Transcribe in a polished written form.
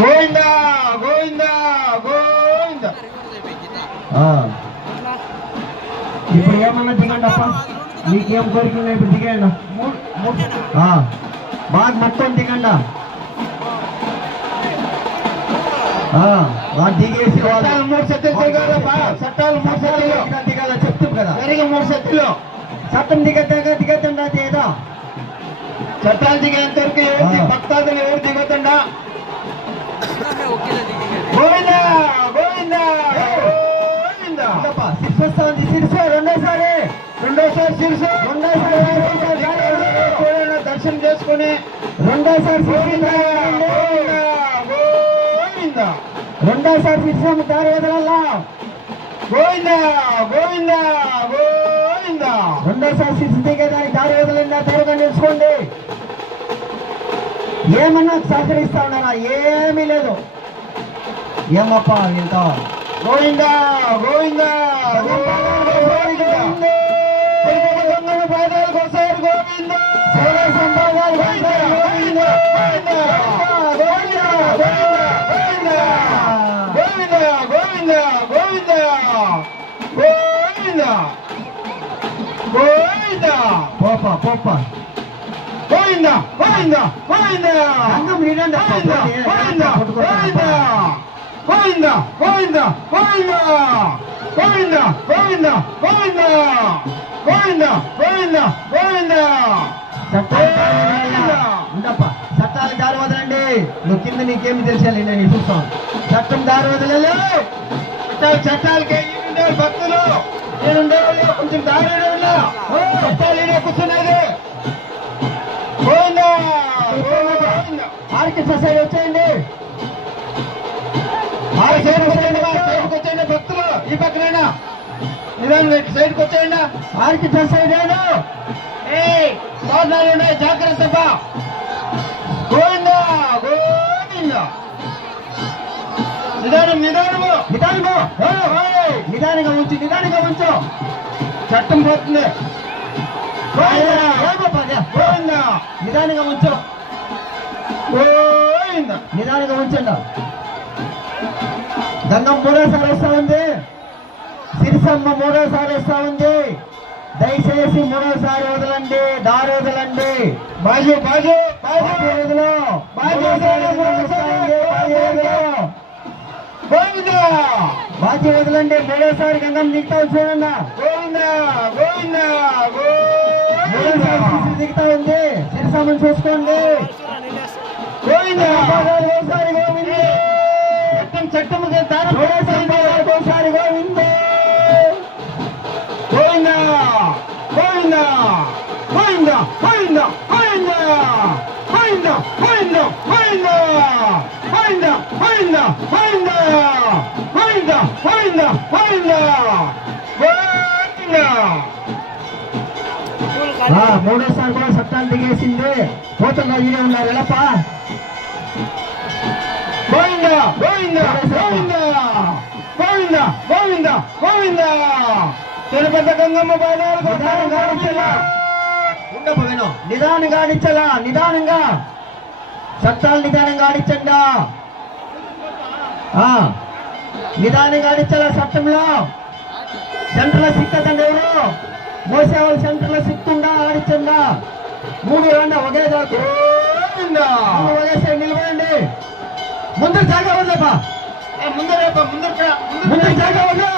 గోవిందా గోవిందా గోవిందా. ఇప్పుడు ఏమన్నా దిగండి అప్ప, మీకేం కోరికలు ఇప్పుడు దిగండి. బాగా మొత్తం దిగండి. దిగేసి చట్టాలు 3 సత్తులు దిగాలి. చట్టాలు 3 సత్తులు దిగాల చెప్తాం కదా. సరిగా 3 సత్తులు చట్టం దిగద్దా ఏదో చట్టాలు దిగేంత వరకు భక్తాదులు ఎవరు దిగొద్దండా. గోవిందా గోవిందా గోవిందా. శిరస్సు శిరస్సు రెండోసారి శిరస్సు దర్శనం చేసుకుని రెండోసారి గోవిందా రెండోసారి శిరస్సు దారి వదలల్లా. గోవిందా గోవిందా గోవిందా. రెండోసారి శిరస్సు దిగేదానికి దారి వదలండి. త్వరగా నిలుచుకోండి. ఏమన్నా సహకరిస్తా ఉన్నారా? ఏమీ లేదు. ఏమప్పా ఇంత గోవిందా గోవిందా పోపా పోపా గోవిందా గోవిందా గోవిందా సంఘం నీడండి. గోవిందా గోవిందా గోవిందా గోవిందా గోవిందా గోవిందా గోవిందా గోవిందా గోవిందా గోవిందా గోవిందా. ఉండప్ప, చట్టాలు దారి వదలండి. నువ్వు కింద నీకేమి తెలిసాలి, నేను చూస్తాను. చట్టం దారి వదలలే. చట్టాలకి భక్తులు నేనుండే కొంచెం దారి చట్టాలు కూర్చున్నది. గోవిందా ఆర్కెస్ట్రా సైడ్ వచ్చేయండి. వచ్చేయండి భక్తులు. ఈ పక్కనైనా నిదానం సైడ్కి వచ్చేయండి. ఆర్కెస్ట్రా సైడ్ సాధనాలు జాగ్రత్త. గోవిందా గోవిందా. నిదానం నిదానము నిదానము నిదానంగా ఉంచు, నిదానంగా ఉంచు. చట్టం పోతుంది. గోవిందా నిదానంగా ఉంచు. గోవిందా నిదానంగా ఉంచండి. గంగం 3వసారి వస్తా ఉంది. సిరిసమ్మ 3వసారి వస్తా ఉంది. దయచేసి 3వసారి వదలండి, దారి వదలండి. బాజు బాజు వదలు. బాజీ వదలండి. 3వసారి గంగం దిగుతా చూడండి. గోవిందా గోవిందా మూడోసారి దిగుతా ఉంది. సిరిసమ్మని చూసుకోండి. గోవిందా ఒకసారి గోవింద. చట్టం ఒకసారి గోవింద. గోవిందా గోవిందా గోవిందా గోవిందా గోవిందా గోవిందా గోవిందా గోవిందా గోవిందా గోవిందా గోవిందా గోవిందా గోవిందా గోవిందా గోవిందా. 3వసారి కూడా చట్టాలు దిగేసింది. పోతున్నా ఈడే ఉన్నారు. ఎలప్ప గోవిందా గోవిందా గోవిందా గోవిందా గోవిందా గోవిందా. తిరుపతి గంగమ్మ బాణాలు ఉండపు విను. నిదానంగా ఆడించాలా, నిదానంగా. చట్టాలు నిదానంగా ఆడించండా. నిదానంగా ఆడించాలా. చట్టంలో సెంటర్లో సిక్కదండి. ఎవరు మోసేవాళ్ళు సెంటర్లో సిక్తుండా ఆడించండా. 3 రండి ఒకే దాకా. ఒకే సైడ్ నిలబడండి. ముందు జాగా వదిలేపా. ముందర ముందు జాగా వదిలే.